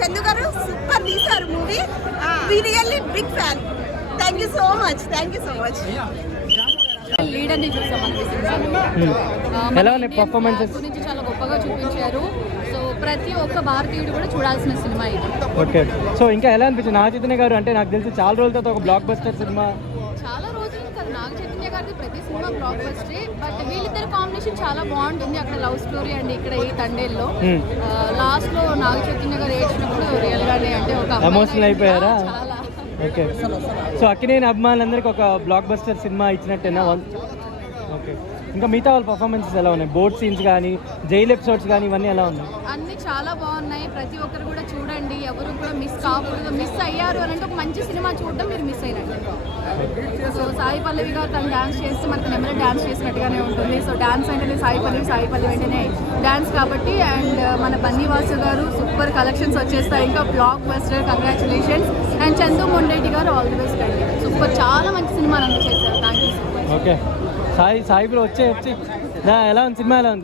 చందు గారు సూపర్ తీశారు movie. Really big fan. Thank you so much thank you so much లీడర్ని చూసాం Hmm. గురించి చాలా గొప్పగా చూపించారు. సో ప్రతి ఒక్క భారతీయుడు కూడా చూడాల్సిన సినిమా ఇది. ఓకే. సో ఇంకా ఎలా అనిపించింది? నాగ చైతన్య గారు అంటే నాకు తెలిసి చాలా రోజుల తర్వాత ఒక బ్లాక్ బస్టర్ సినిమా. చాలా రోజులు కదా నాగ చైతన్య గారిది ప్రతి సినిమా బ్లాక్ బస్టే బట్ వీళ్ళిద్దరి కాంబినేషన్ చాలా బాగుంటుంది. అక్కడ లవ్ స్టోరీ అండి ఇక్కడ ఈ తండేల్లో. Hmm. లాస్ట్లో నాగ చైతన్య గారు రియల్ Emotional అయిపోయారా? ఓకే సో అక్కినేని అభిమానులందరికీ ఒక బ్లాక్ బస్టర్ సినిమా ఇచ్చినట్టేనా ఓకే ఇంకా మిగతా వాళ్ళ పర్ఫార్మెన్సెస్ ఎలా ఉన్నాయి? బోట్ సీన్స్ కానీ జైల్ ఎపిసోడ్స్ కానీ ఇవన్నీ ఎలా ఉన్నాయి? అన్ని చాలా బాగున్నాయి. ప్రతి ఒక్కరు కూడా చూడండి. ఎవరు కూడా మిస్ కాకూడదు. మిస్ అయ్యారు అని అంటే ఒక మంచి సినిమా చూడడం మీరు మిస్ అయినట్టు. పల్లవి గారు తను డాన్స్ చేస్తే మనకు నెమ్మది డాన్స్ చేసినట్టుగానే ఉంటుంది. సో డాన్స్ అంటేనే సాయి పల్లవి సాయి పల్లవి అంటేనే డాన్స్ కాబట్టి అండ్ uh, మన బన్నీవాసు గారు సూపర్ కలెక్షన్స్ వచ్చేస్తాయి. ఇంకా blockbuster congratulations and Chandu Mondeti గారు ఆల్ ది బెస్ట్ అండి. సూపర్ చాలా మంచి సినిమాలు అందజేశారు. Thank you so much okay Sai Sai bro వచ్చే వచ్చి. ఎలా ఉంది? సినిమా ఎలా ఉంది?